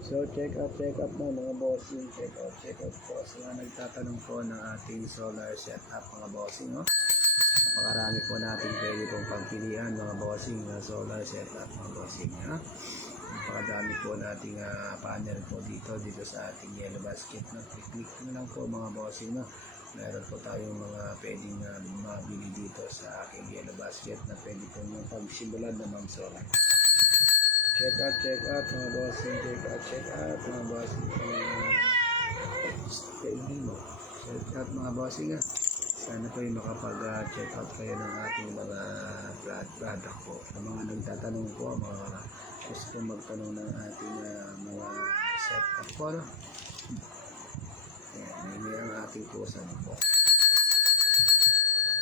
So check out na mga bossing, check out po. So nagtatanong po ng ating solar setup mga bossing, no? Napakarami po natin pwede pong pagpilian mga bossing na solar setup mga bossing, ha? Napakadami po nating panel po dito sa ating yellow basket, no? Click na lang po mga bossing, no? Meron po tayong mga pwedeng mabili dito sa aking yellow basket na pwede po nyo pagsimulan ng mga solar. Check out mga bossing, check out mga bossing. Check out mga bossing, ha. Sana po yung makapag-check out kayo ng ating mga product po. Sa mga nagtatanong po, mga gusto po magtanong ng ating mga setup po, no? Ayan, may ang ating pusan po.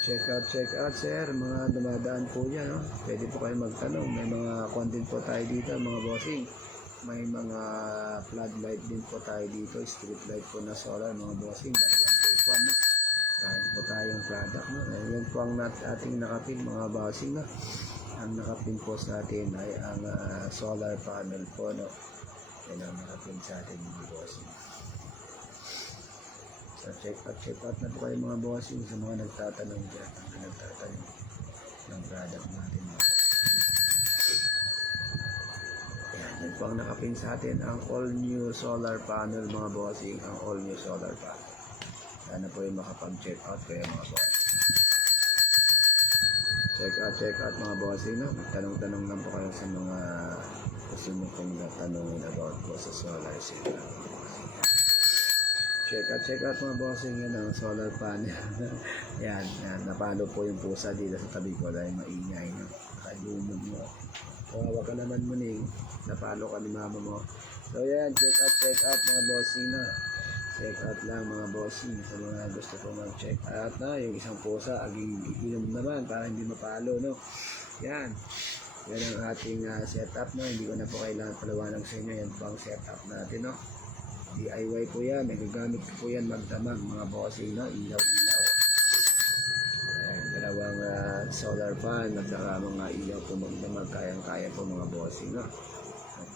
Check out sir, mga dumadaan po dyan, no? Pwede po kayo magtanong, may mga content po tayo dito mga bossing. May mga floodlight din po tayo dito, street light po na solar mga bossing, by 1 take 1, no? Kaya po tayong product, no? Ayan po ang ating nakapin mga bossing, no? Ang nakapin po sa atin ay ang solar panel po, no? Yan ang nakapin sa atin mga bossing. So check out na po kayo mga bossing sa mga nagtatanong dyan, ang nagtatanong ng product natin mga bossing. Yan po ang nakapin sa atin, ang all new solar panel mga bossing, ang all new solar panel. Sana po yung makapag-check out kayo mga bossing. Check out mga bossing, no? Tanong-tanong lang po kayo sa mga gusto nyo pong tanongin about po sa solar setup. Check out mga bossing, yan ang solar panel. yan, napalo po yung pusa dito sa tabi ko dahil maingay, no? Nakalumod mo. Kawawa ka naman muning, napalo ka ni mama mo. So yan, check out mga bossing na. Check out lang mga bossing sa mga gusto ko mag-check out na. Yung isang pusa, aging iinom naman para hindi mapalo, no? Yan ang ating setup, no? Hindi ko na po kailangan palawanag sa inyo. Yan po ang setup natin, no? DIY po yan, nagagamit po yan magdamag mga bossing, no? Ilaw. Ayan, dalawang solar fan at saka mga ilaw po magdamag, kayang-kaya po mga bossing, no? At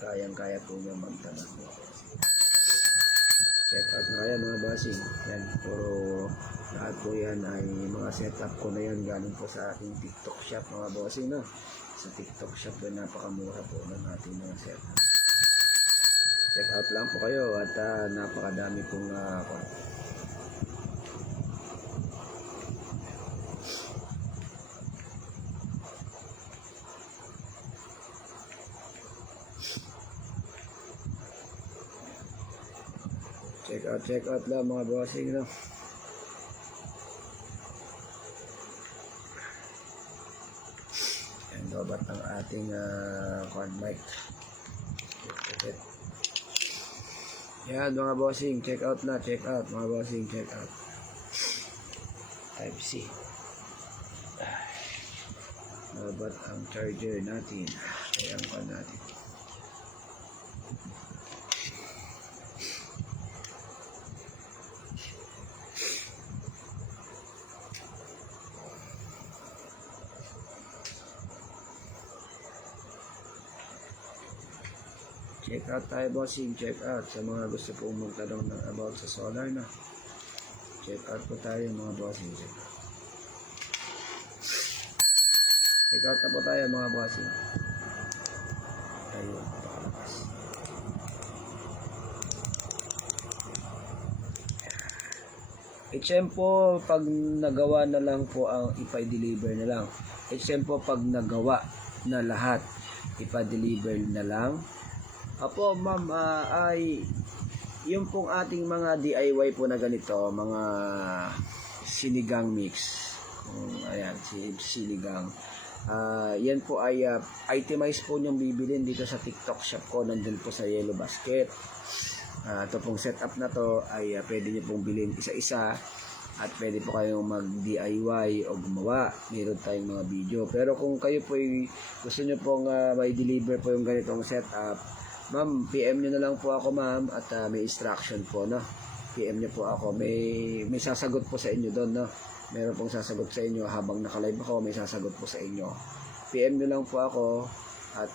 kayang-kaya po nyo magdamag mga bossing. Check out na kaya mga bossing. Yan, puro lahat po yan ay mga setup ko na yan galing po sa aking TikTok shop mga bossing, no? Sa TikTok shop po napakamura po ng ating mga setup. Check out lang po kayo at napakadami pong check out lang mga bossing, no? And dobat ang ating quad mic. Yan mga bossing, check out mga bossing, check out. Type C. Dobat ang charger natin. Ayan pa natin. Check out tayo bossing, check out sa mga gusto pong magtanong about sa solar, na. Check out po tayo mga bossing, check out na po tayo mga bossing. Ayun, pakalakas. Example, pag nagawa na lang po ang ipa-deliver na lang. Example, pag nagawa na lahat, ipa-deliver na lang. Apo ma'am, ay yung pong ating mga DIY po na ganito, mga sinigang mix. Ayan, sinigang. Yan po ay itemize po niyong bibilin dito sa TikTok shop ko, nandun po sa yellow basket. Ito pong setup na to ay pwede niyo pong bilhin isa-isa at pwede po kayong mag-DIY o gumawa. Meron tayong mga video. Pero kung kayo po ay gusto niyo pong may deliver po yung ganitong setup, ma'am, PM nyo na lang po ako ma'am at may instruction po, no? PM nyo po ako, may sasagot po sa inyo doon, no? Meron pong sasagot sa inyo habang naka-live ako, may sasagot po sa inyo. PM nyo lang po ako at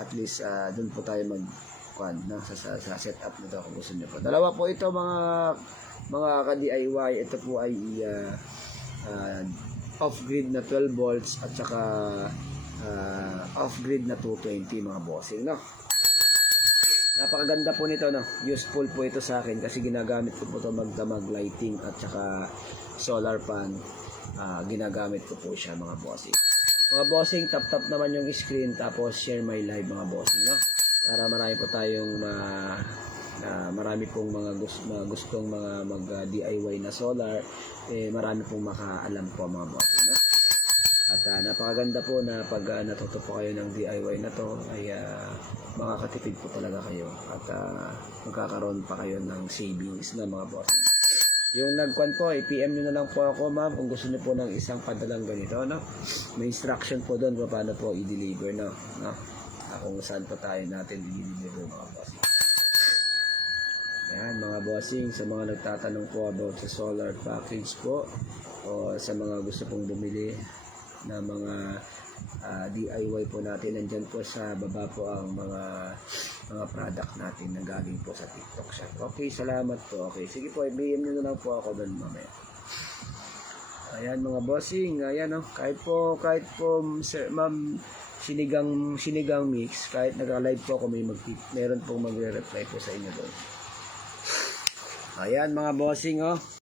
at least doon po tayo sa setup nito kung gusto niyo po. Dalawa po ito mga ka-DIY. Ito po ay off-grid na 12 volts at saka off-grid na 220 mga bossing, no? Napakaganda po nito, no? Useful po ito sa akin kasi ginagamit ko po ito magdamag lighting at saka solar pan. Ginagamit ko po siya mga bossing. Mga bossing, tap naman yung screen tapos share my live mga bossing, no? Para marami po tayong marami pong mga gustong mga mag-DIY na solar, marami pong makaalam po mga bossing, no? At napakaganda po na pag natuto po kayo ng DIY na to ay makakatipid po talaga kayo at magkakaroon pa kayo ng savings na mga bossing. Yung nagkuhan po, i-PM nyo na lang po ako ma'am kung gusto nyo po ng isang padalang ganito, no? May instruction po doon kung paano po i-deliver, no? Kung saan po tayo natin i-deliver mga bossing. Yan mga bossing, sa mga nagtatanong po about sa solar package po o sa mga gusto pong bumili na mga DIY po natin, nandyan po sa baba po ang mga product natin na galing po sa TikTok shop. Okay, salamat po. Okay, sige po, i-BM nyo na lang po ako doon mamaya. Ayan mga bossing, ayan o, kahit po sir, ma'am, sinigang mix, kahit nag-live po ako, meron pong magre-reply po sa inyo doon. Ayan mga bossing, oh.